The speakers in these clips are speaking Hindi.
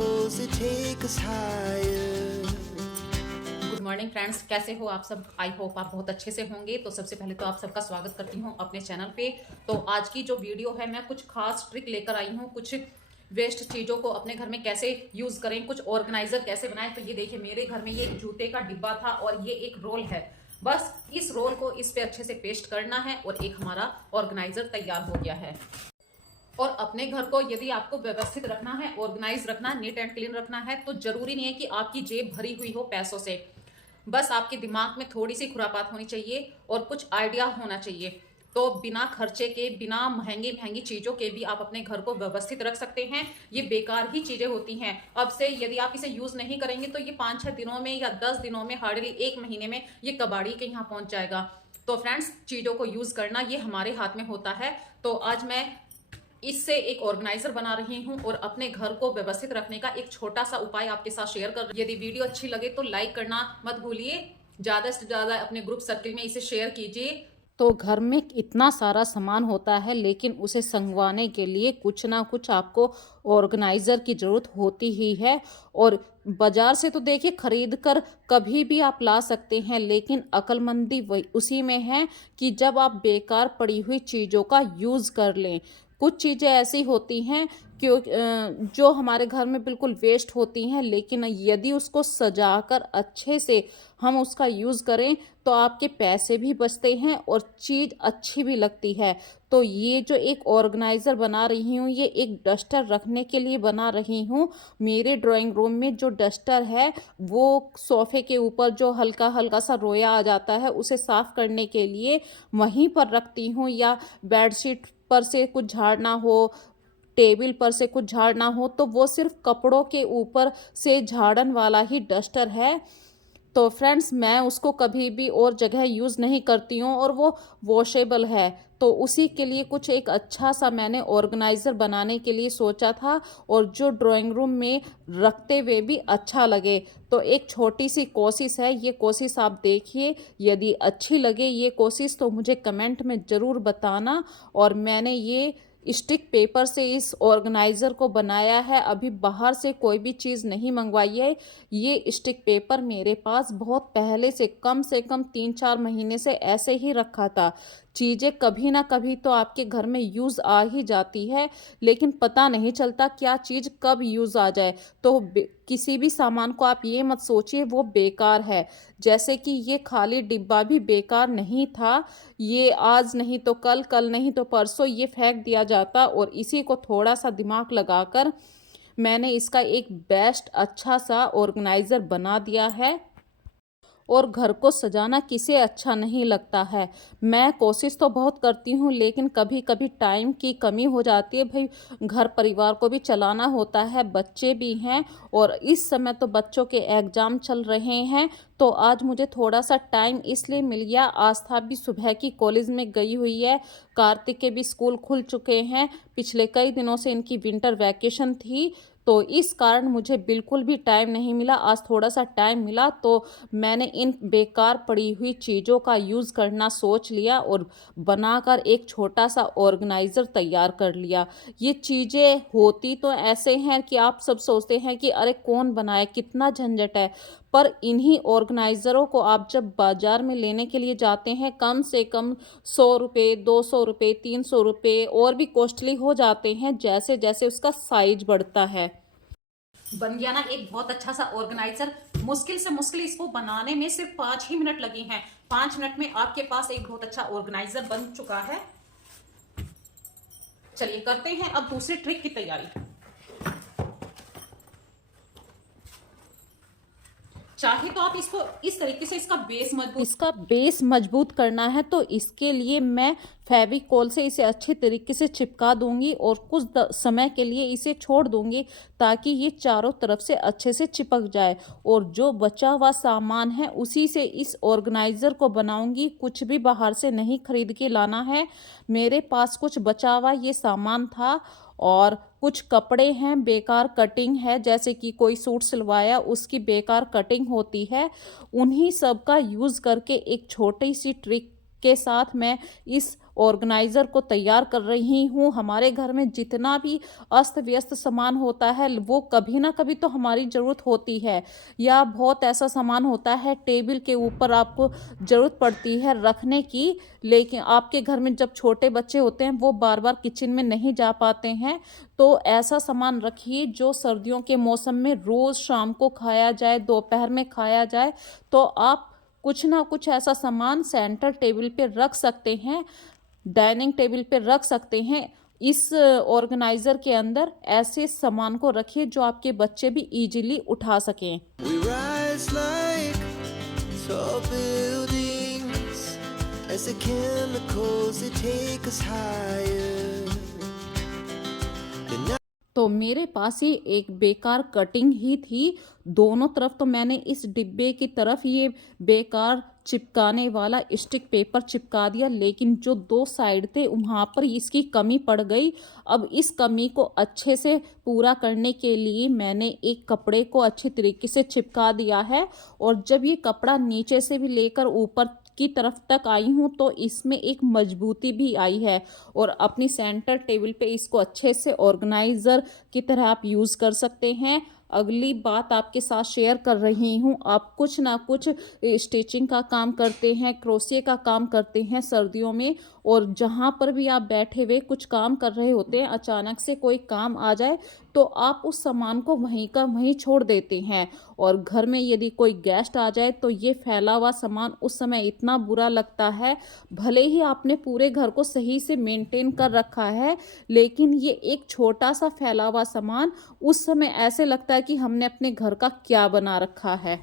chemicals that take us higher. Good morning friends, कैसे हो आप सब? आई होप आप बहुत अच्छे से होंगे। तो सबसे पहले तो आप सबका स्वागत करती हूँ अपने चैनल पे। तो आज की जो वीडियो है, मैं कुछ खास ट्रिक लेकर आई हूँ। कुछ वेस्ट चीज़ों को अपने घर में कैसे यूज़ करें, कुछ ऑर्गेनाइजर कैसे बनाएं। तो ये देखिए, मेरे घर में ये एक जूते का डिब्बा था और ये एक रोल है। बस इस रोल को इस पे अच्छे से पेस्ट करना है और एक हमारा ऑर्गेनाइजर तैयार हो गया है। और अपने घर को यदि आपको व्यवस्थित रखना है, ऑर्गेनाइज रखना है, नीट एंड क्लीन रखना है, तो जरूरी नहीं है कि आपकी जेब भरी हुई हो पैसों से। बस आपके दिमाग में थोड़ी सी खुरापात होनी चाहिए और कुछ आइडिया होना चाहिए। तो बिना खर्चे के, बिना महंगी महंगी चीज़ों के भी आप अपने घर को व्यवस्थित रख सकते हैं। ये बेकार ही चीज़ें होती हैं। अब से यदि आप इसे यूज़ नहीं करेंगे तो ये 5-6 दिनों में या 10 दिनों में, हार्डली 1 महीने में ये कबाड़ी के यहाँ पहुँच जाएगा। तो फ्रेंड्स, चीज़ों को यूज़ करना ये हमारे हाथ में होता है। तो आज मैं इससे एक ऑर्गेनाइजर बना रही हूं और अपने घर को व्यवस्थित रखने का एक छोटा सा उपाय आपके साथ शेयर कर रही हूं। यदि वीडियो अच्छी लगे तो लाइक करना मत भूलिए, ज्यादा से ज्यादा अपने ग्रुप सर्कल में इसे शेयर कीजिए। तो घर में इतना सारा सामान होता है, लेकिन उसे संगवाने के लिए कुछ ना कुछ आपको ऑर्गेनाइजर की जरूरत होती ही है। और बाजार से तो देखिए खरीद कर कभी भी आप ला सकते हैं, लेकिन अक्लमंदी वही उसी में है कि जब आप बेकार पड़ी हुई चीज़ों का यूज़ कर लें। कुछ चीज़ें ऐसी होती हैं जो हमारे घर में बिल्कुल वेस्ट होती हैं, लेकिन यदि उसको सजाकर अच्छे से हम उसका यूज़ करें तो आपके पैसे भी बचते हैं और चीज़ अच्छी भी लगती है। तो ये जो एक ऑर्गेनाइज़र बना रही हूँ, ये एक डस्टर रखने के लिए बना रही हूँ। मेरे ड्राइंग रूम में जो डस्टर है, वो सोफ़े के ऊपर जो हल्का हल्का सा रोया आ जाता है, उसे साफ़ करने के लिए वहीं पर रखती हूँ। या बेडशीट पर से कुछ झाड़ना हो, टेबल पर से कुछ झाड़ना हो, तो वो सिर्फ कपड़ों के ऊपर से झाड़न वाला ही डस्टर है। तो फ्रेंड्स, मैं उसको कभी भी और जगह यूज़ नहीं करती हूँ और वो वॉशेबल है। तो उसी के लिए कुछ एक अच्छा सा मैंने ऑर्गेनाइज़र बनाने के लिए सोचा था, और जो ड्राइंग रूम में रखते हुए भी अच्छा लगे। तो एक छोटी सी कोशिश है, ये कोशिश आप देखिए। यदि अच्छी लगे ये कोशिश तो मुझे कमेंट में ज़रूर बताना। और मैंने ये स्टिक पेपर से इस ऑर्गेनाइज़र को बनाया है, अभी बाहर से कोई भी चीज़ नहीं मंगवाई है। ये स्टिक पेपर मेरे पास बहुत पहले से कम 3-4 महीने से ऐसे ही रखा था। चीज़ें कभी ना कभी तो आपके घर में यूज़ आ ही जाती है, लेकिन पता नहीं चलता क्या चीज़ कब यूज़ आ जाए। तो किसी भी सामान को आप ये मत सोचिए वो बेकार है। जैसे कि ये खाली डिब्बा भी बेकार नहीं था। ये आज नहीं तो कल, कल नहीं तो परसों ये फेंक दिया जाता, और इसी को थोड़ा सा दिमाग लगाकर मैंने इसका एक बेस्ट अच्छा सा ऑर्गेनाइज़र बना दिया है। और घर को सजाना किसे अच्छा नहीं लगता है। मैं कोशिश तो बहुत करती हूँ, लेकिन कभी कभी टाइम की कमी हो जाती है। भाई, घर परिवार को भी चलाना होता है, बच्चे भी हैं, और इस समय तो बच्चों के एग्ज़ाम चल रहे हैं। तो आज मुझे थोड़ा सा टाइम इसलिए मिल गया। आस्था भी सुबह की कॉलेज में गई हुई है, कार्तिक के भी स्कूल खुल चुके हैं। पिछले कई दिनों से इनकी विंटर वैकेशन थी, तो इस कारण मुझे बिल्कुल भी टाइम नहीं मिला। आज थोड़ा सा टाइम मिला तो मैंने इन बेकार पड़ी हुई चीज़ों का यूज़ करना सोच लिया और बनाकर एक छोटा सा ऑर्गेनाइज़र तैयार कर लिया। ये चीज़ें होती तो ऐसे हैं कि आप सब सोचते हैं कि अरे कौन बनाए, कितना झंझट है। पर इन्हीं ऑर्गेनाइज़रों को आप जब बाज़ार में लेने के लिए जाते हैं, कम से कम 100 रुपये, 200 रुपये, 300 रुपये, और भी कॉस्टली हो जाते हैं जैसे जैसे उसका साइज बढ़ता है। बन गया ना एक बहुत अच्छा सा ऑर्गेनाइजर। मुश्किल से मुश्किल इसको बनाने में सिर्फ 5 ही मिनट लगे हैं। 5 मिनट में आपके पास एक बहुत अच्छा ऑर्गेनाइजर बन चुका है। चलिए करते हैं अब दूसरी ट्रिक की तैयारी। चाहे तो आप इसको इस तरीके से इसका बेस मजबूत करना है, तो इसके लिए मैं फेविकोल से इसे अच्छे तरीके से चिपका दूंगी और कुछ समय के लिए इसे छोड़ दूंगी, ताकि ये चारों तरफ से अच्छे से चिपक जाए। और जो बचा हुआ सामान है उसी से इस ऑर्गेनाइज़र को बनाऊंगी। कुछ भी बाहर से नहीं खरीद के लाना है। मेरे पास कुछ बचा हुआ ये सामान था, और कुछ कपड़े हैं, बेकार कटिंग है, जैसे कि कोई सूट सिलवाया उसकी बेकार कटिंग होती है। उन्हीं सब का यूज़ करके एक छोटी सी ट्रिक के साथ मैं इस ऑर्गेनाइज़र को तैयार कर रही हूँ। हमारे घर में जितना भी अस्त व्यस्त सामान होता है वो कभी ना कभी तो हमारी ज़रूरत होती है, या बहुत ऐसा सामान होता है टेबल के ऊपर आपको ज़रूरत पड़ती है रखने की, लेकिन आपके घर में जब छोटे बच्चे होते हैं वो बार बार किचन में नहीं जा पाते हैं, तो ऐसा सामान रखिए जो सर्दियों के मौसम में रोज़ शाम को खाया जाए, दोपहर में खाया जाए। तो आप कुछ ना कुछ ऐसा सामान सेंटर टेबल पे रख सकते हैं, डाइनिंग टेबल पे रख सकते हैं। इस ऑर्गेनाइज़र के अंदर ऐसे सामान को रखिए जो आपके बच्चे भी इजीली उठा सकें। We rise like tall buildings as the chemicals they take us higher. तो मेरे पास ये एक बेकार कटिंग ही थी, दोनों तरफ तो मैंने इस डिब्बे की तरफ ये बेकार चिपकाने वाला स्टिक पेपर चिपका दिया, लेकिन जो दो साइड थे वहाँ पर इसकी कमी पड़ गई। अब इस कमी को अच्छे से पूरा करने के लिए मैंने एक कपड़े को अच्छी तरीके से चिपका दिया है, और जब ये कपड़ा नीचे से भी लेकर ऊपर की तरफ तक आई हूँ तो इसमें एक मजबूती भी आई है, और अपनी सेंटर टेबल पे इसको अच्छे से ऑर्गेनाइज़र की तरह आप यूज़ कर सकते हैं। अगली बात आपके साथ शेयर कर रही हूँ, आप कुछ ना कुछ स्टिचिंग का काम करते हैं, क्रोशिया का काम करते हैं सर्दियों में, और जहाँ पर भी आप बैठे हुए कुछ काम कर रहे होते हैं, अचानक से कोई काम आ जाए तो आप उस सामान को वहीं का वहीं छोड़ देते हैं, और घर में यदि कोई गेस्ट आ जाए तो ये फैला हुआ सामान उस समय इतना बुरा लगता है। भले ही आपने पूरे घर को सही से मेंटेन कर रखा है, लेकिन ये एक छोटा सा फैला हुआ सामान उस समय ऐसे लगता है कि हमने अपने घर का क्या बना रखा है।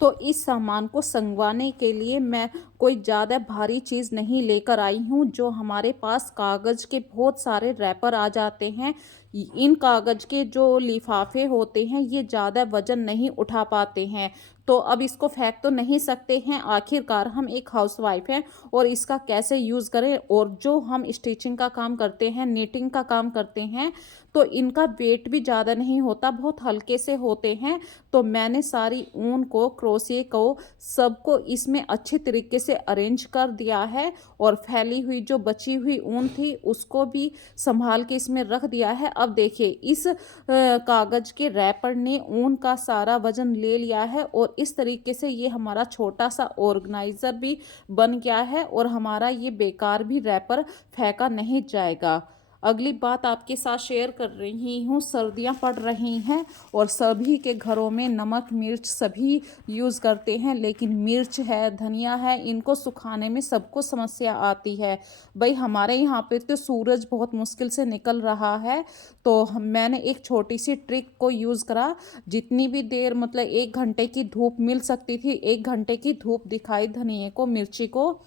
तो इस सामान को संगवाने के लिए मैं कोई ज़्यादा भारी चीज़ नहीं लेकर आई हूँ। जो हमारे पास कागज़ के बहुत सारे रैपर आ जाते हैं, इन कागज़ के जो लिफाफे होते हैं ये ज़्यादा वज़न नहीं उठा पाते हैं, तो अब इसको फेंक तो नहीं सकते हैं। आखिरकार हम एक हाउसवाइफ हैं और इसका कैसे यूज़ करें, और जो हम स्टिचिंग का काम करते हैं, नीटिंग का काम करते हैं, तो इनका वेट भी ज़्यादा नहीं होता, बहुत हल्के से होते हैं। तो मैंने सारी ऊन को, क्रोशिया को, सबको इसमें अच्छे तरीके से अरेंज कर दिया है, और फैली हुई जो बची हुई ऊन थी उसको भी संभाल के इसमें रख दिया है। अब देखिए इस कागज़ के रैपर ने ऊन का सारा वज़न ले लिया है, और इस तरीके से ये हमारा छोटा सा ऑर्गेनाइज़र भी बन गया है, और हमारा ये बेकार भी रैपर फेंका नहीं जाएगा। अगली बात आपके साथ शेयर कर रही हूँ, सर्दियाँ पड़ रही हैं और सभी के घरों में नमक मिर्च सभी यूज़ करते हैं, लेकिन मिर्च है, धनिया है, इनको सुखाने में सबको समस्या आती है। भाई हमारे यहाँ पे तो सूरज बहुत मुश्किल से निकल रहा है, तो मैंने एक छोटी सी ट्रिक को यूज़ करा। जितनी भी देर मतलब 1 घंटे की धूप मिल सकती थी, 1 घंटे की धूप दिखाई धनिए को, मिर्ची को,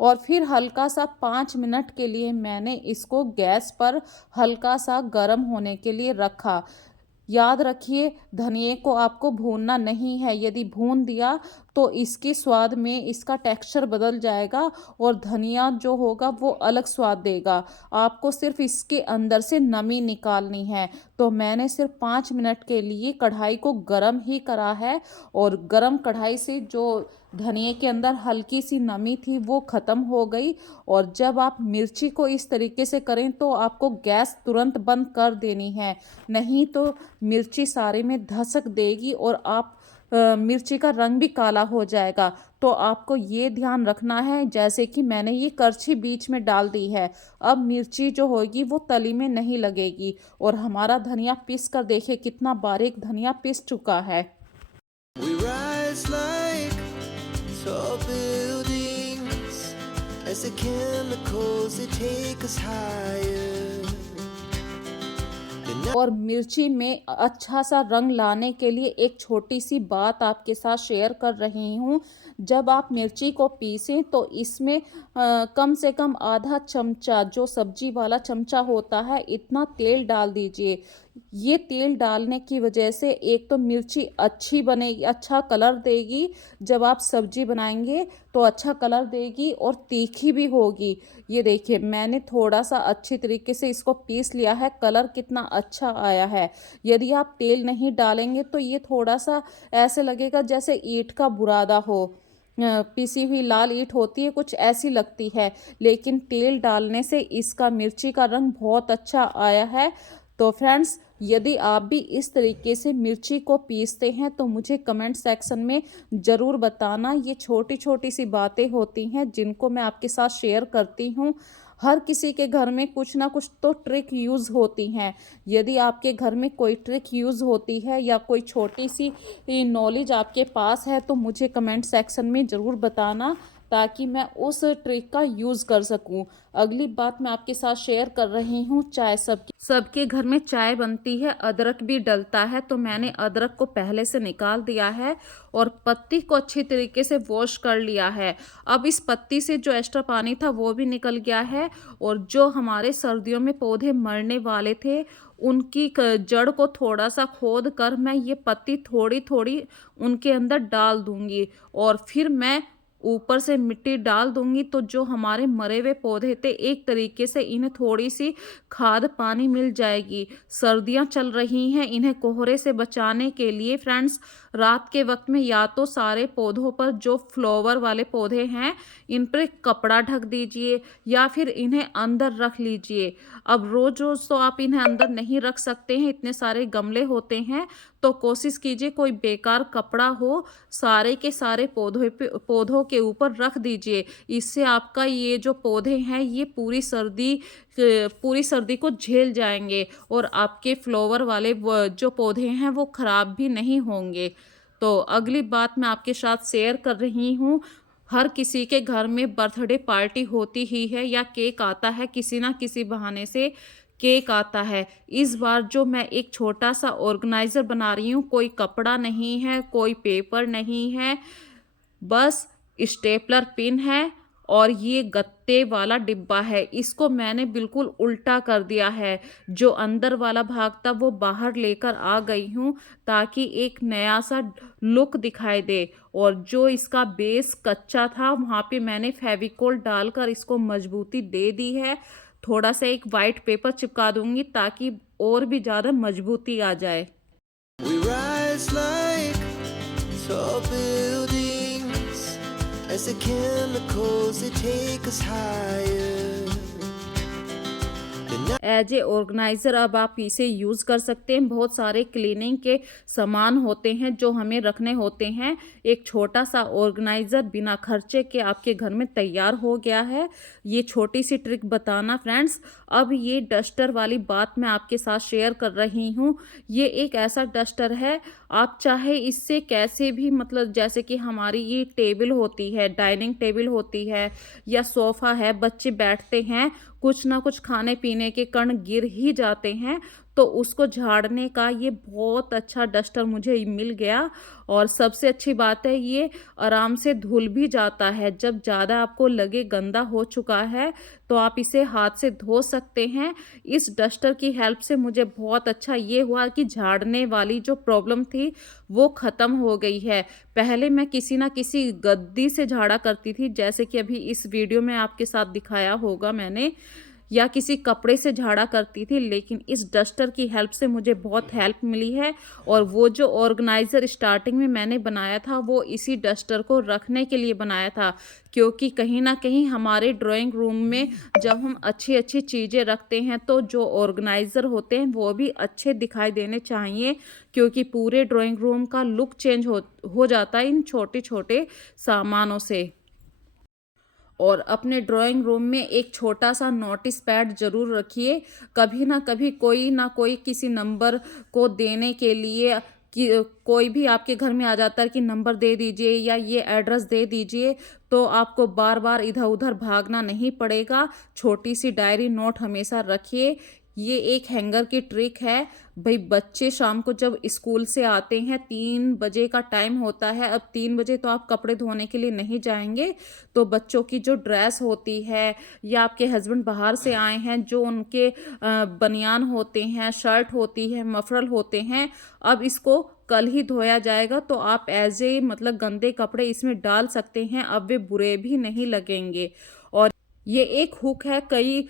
और फिर हल्का सा 5 मिनट के लिए मैंने इसको गैस पर हल्का सा गर्म होने के लिए रखा। याद रखिए धनिए को आपको भूनना नहीं है, यदि भून दिया तो इसके स्वाद में इसका टेक्सचर बदल जाएगा और धनिया जो होगा वो अलग स्वाद देगा। आपको सिर्फ इसके अंदर से नमी निकालनी है। तो मैंने सिर्फ 5 मिनट के लिए कढ़ाई को गरम ही करा है, और गरम कढ़ाई से जो धनिए के अंदर हल्की सी नमी थी वो ख़त्म हो गई। और जब आप मिर्ची को इस तरीके से करें तो आपको गैस तुरंत बंद कर देनी है, नहीं तो मिर्ची सारे में धसक देगी और आप मिर्ची का रंग भी काला हो जाएगा। तो आपको ये ध्यान रखना है, जैसे कि मैंने ये करछी बीच में डाल दी है, अब मिर्ची जो होगी वो तली में नहीं लगेगी। और हमारा धनिया पीस कर देखिए कितना बारीक धनिया पीस चुका है। We rise like tall buildings as the chemicals they take us higher. और मिर्ची में अच्छा सा रंग लाने के लिए एक छोटी सी बात आपके साथ शेयर कर रही हूँ। जब आप मिर्ची को पीसें तो इसमें कम से कम आधा चमचा, जो सब्जी वाला चमचा होता है, इतना तेल डाल दीजिए। ये तेल डालने की वजह से एक तो मिर्ची अच्छी बनेगी, अच्छा कलर देगी, जब आप सब्जी बनाएंगे तो अच्छा कलर देगी और तीखी भी होगी। ये देखिए मैंने थोड़ा सा अच्छी तरीके से इसको पीस लिया है, कलर कितना अच्छा आया है। यदि आप तेल नहीं डालेंगे तो ये थोड़ा सा ऐसे लगेगा जैसे ईंट का बुरादा हो। पिसी हुई लाल ईंट होती है, कुछ ऐसी लगती है, लेकिन तेल डालने से इसका मिर्ची का रंग बहुत अच्छा आया है। तो फ्रेंड्स, यदि आप भी इस तरीके से मिर्ची को पीसते हैं तो मुझे कमेंट सेक्शन में ज़रूर बताना। ये छोटी छोटी सी बातें होती हैं जिनको मैं आपके साथ शेयर करती हूँ। हर किसी के घर में कुछ ना कुछ तो ट्रिक यूज़ होती हैं। यदि आपके घर में कोई ट्रिक यूज़ होती है या कोई छोटी सी नॉलेज आपके पास है तो मुझे कमेंट सेक्शन में ज़रूर बताना, ताकि मैं उस ट्रिक का यूज़ कर सकूं। अगली बात मैं आपके साथ शेयर कर रही हूँ, चाय सबके घर में चाय बनती है, अदरक भी डलता है, तो मैंने अदरक को पहले से निकाल दिया है और पत्ती को अच्छी तरीके से वॉश कर लिया है। अब इस पत्ती से जो एक्स्ट्रा पानी था वो भी निकल गया है, और जो हमारे सर्दियों में पौधे मरने वाले थे उनकी जड़ को थोड़ा सा खोद कर मैं ये पत्ती थोड़ी थोड़ी उनके अंदर डाल दूंगी, और फिर मैं ऊपर से मिट्टी डाल दूंगी। तो जो हमारे मरे हुए पौधे थे, एक तरीके से इन्हें थोड़ी सी खाद पानी मिल जाएगी। सर्दियां चल रही हैं, इन्हें कोहरे से बचाने के लिए फ्रेंड्स, रात के वक्त में या तो सारे पौधों पर, जो फ्लावर वाले पौधे हैं, इन पर कपड़ा ढक दीजिए या फिर इन्हें अंदर रख लीजिए। अब रोज रोज तो आप इन्हें अंदर नहीं रख सकते हैं, इतने सारे गमले होते हैं, तो कोशिश कीजिए कोई बेकार कपड़ा हो, सारे के सारे पौधों के ऊपर रख दीजिए। इससे आपका ये जो पौधे हैं ये पूरी सर्दी को झेल जाएंगे, और आपके फ्लावर वाले जो पौधे हैं वो खराब भी नहीं होंगे। तो अगली बात मैं आपके साथ शेयर कर रही हूँ। हर किसी के घर में बर्थडे पार्टी होती ही है, या केक आता है, किसी ना किसी बहाने से केक आता है। इस बार जो मैं एक छोटा सा ऑर्गेनाइजर बना रही हूँ, कोई कपड़ा नहीं है, कोई पेपर नहीं है, बस स्टेपलर पिन है और ये गत्ते वाला डिब्बा है। इसको मैंने बिल्कुल उल्टा कर दिया है, जो अंदर वाला भाग था वो बाहर लेकर आ गई हूँ, ताकि एक नया सा लुक दिखाई दे। और जो इसका बेस कच्चा था वहाँ पे मैंने फेविकोल डालकर इसको मजबूती दे दी है। थोड़ा सा एक वाइट पेपर चिपका दूंगी ताकि और भी ज़्यादा मजबूती आ जाए। We rise like tall buildings as the chemicals they take us higher. As a organizer अब आप इसे यूज़ कर सकते हैं। बहुत सारे क्लीनिंग के सामान होते हैं जो हमें रखने होते हैं। एक छोटा सा ऑर्गेनाइज़र बिना खर्चे के आपके घर में तैयार हो गया है। ये छोटी सी ट्रिक बताना फ्रेंड्स। अब ये डस्टर वाली बात मैं आपके साथ शेयर कर रही हूँ। ये एक ऐसा डस्टर है, आप चाहे इससे कैसे भी, मतलब जैसे कि हमारी ये टेबल होती है, डाइनिंग टेबल होती है या सोफ़ा है, बच्चे बैठते हैं, कुछ ना कुछ खाने पीने के कण गिर ही जाते हैं, तो उसको झाड़ने का ये बहुत अच्छा डस्टर मुझे मिल गया। और सबसे अच्छी बात है, ये आराम से धुल भी जाता है। जब ज़्यादा आपको लगे गंदा हो चुका है तो आप इसे हाथ से धो सकते हैं। इस डस्टर की हेल्प से मुझे बहुत अच्छा ये हुआ कि झाड़ने वाली जो प्रॉब्लम थी वो ख़त्म हो गई है। पहले मैं किसी ना किसी गद्दी से झाड़ा करती थी, जैसे कि अभी इस वीडियो में आपके साथ दिखाया होगा मैंने, या किसी कपड़े से झाड़ा करती थी, लेकिन इस डस्टर की हेल्प से मुझे बहुत हेल्प मिली है। और वो जो ऑर्गेनाइज़र स्टार्टिंग में मैंने बनाया था वो इसी डस्टर को रखने के लिए बनाया था, क्योंकि कहीं ना कहीं हमारे ड्राइंग रूम में जब हम अच्छी अच्छी चीज़ें रखते हैं तो जो ऑर्गेनाइज़र होते हैं वो भी अच्छे दिखाई देने चाहिए, क्योंकि पूरे ड्राइंग रूम का लुक चेंज हो जाता है इन छोटे छोटे सामानों से। और अपने ड्राइंग रूम में एक छोटा सा नोटिस पैड ज़रूर रखिए। कभी ना कोई किसी नंबर को देने के लिए, कि कोई भी आपके घर में आ जाता है कि नंबर दे दीजिए या ये एड्रेस दे दीजिए, तो आपको बार बार इधर उधर भागना नहीं पड़ेगा। छोटी सी डायरी नोट हमेशा रखिए। ये एक हैंगर की ट्रिक है भाई। बच्चे शाम को जब स्कूल से आते हैं, 3 बजे का टाइम होता है, अब 3 बजे तो आप कपड़े धोने के लिए नहीं जाएंगे, तो बच्चों की जो ड्रेस होती है या आपके हस्बैंड बाहर से आए हैं, जो उनके बनियान होते हैं, शर्ट होती है, मफरल होते हैं, अब इसको कल ही धोया जाएगा, तो आप एज ए मतलब गंदे कपड़े इसमें डाल सकते हैं, अब वे बुरे भी नहीं लगेंगे। और ये एक हुक है, कई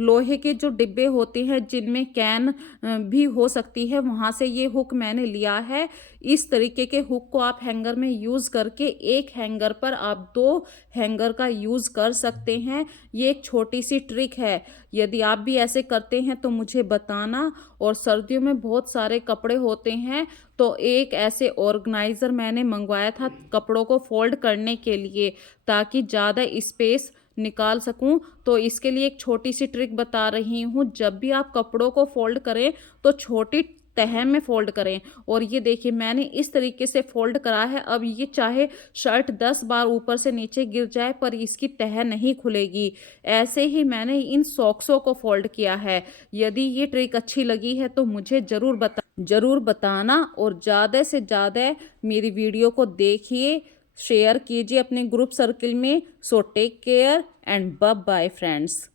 लोहे के जो डिब्बे होते हैं जिनमें कैन भी हो सकती है, वहाँ से ये हुक मैंने लिया है। इस तरीके के हुक को आप हैंगर में यूज़ करके एक हैंगर पर आप 2 हैंगर का यूज़ कर सकते हैं। ये एक छोटी सी ट्रिक है, यदि आप भी ऐसे करते हैं तो मुझे बताना। और सर्दियों में बहुत सारे कपड़े होते हैं, तो एक ऐसे ऑर्गेनाइज़र मैंने मंगवाया था कपड़ों को फोल्ड करने के लिए, ताकि ज़्यादा स्पेस निकाल सकूं। तो इसके लिए एक छोटी सी ट्रिक बता रही हूं, जब भी आप कपड़ों को फोल्ड करें तो छोटी तह में फोल्ड करें। और ये देखिए मैंने इस तरीके से फोल्ड करा है। अब ये चाहे शर्ट 10 बार ऊपर से नीचे गिर जाए पर इसकी तह नहीं खुलेगी। ऐसे ही मैंने इन सॉक्सों को फोल्ड किया है। यदि ये ट्रिक अच्छी लगी है तो मुझे ज़रूर बताना और ज़्यादा से ज़्यादा मेरी वीडियो को देखिए, शेयर कीजिए अपने ग्रुप सर्किल में। So take care and bye bye friends.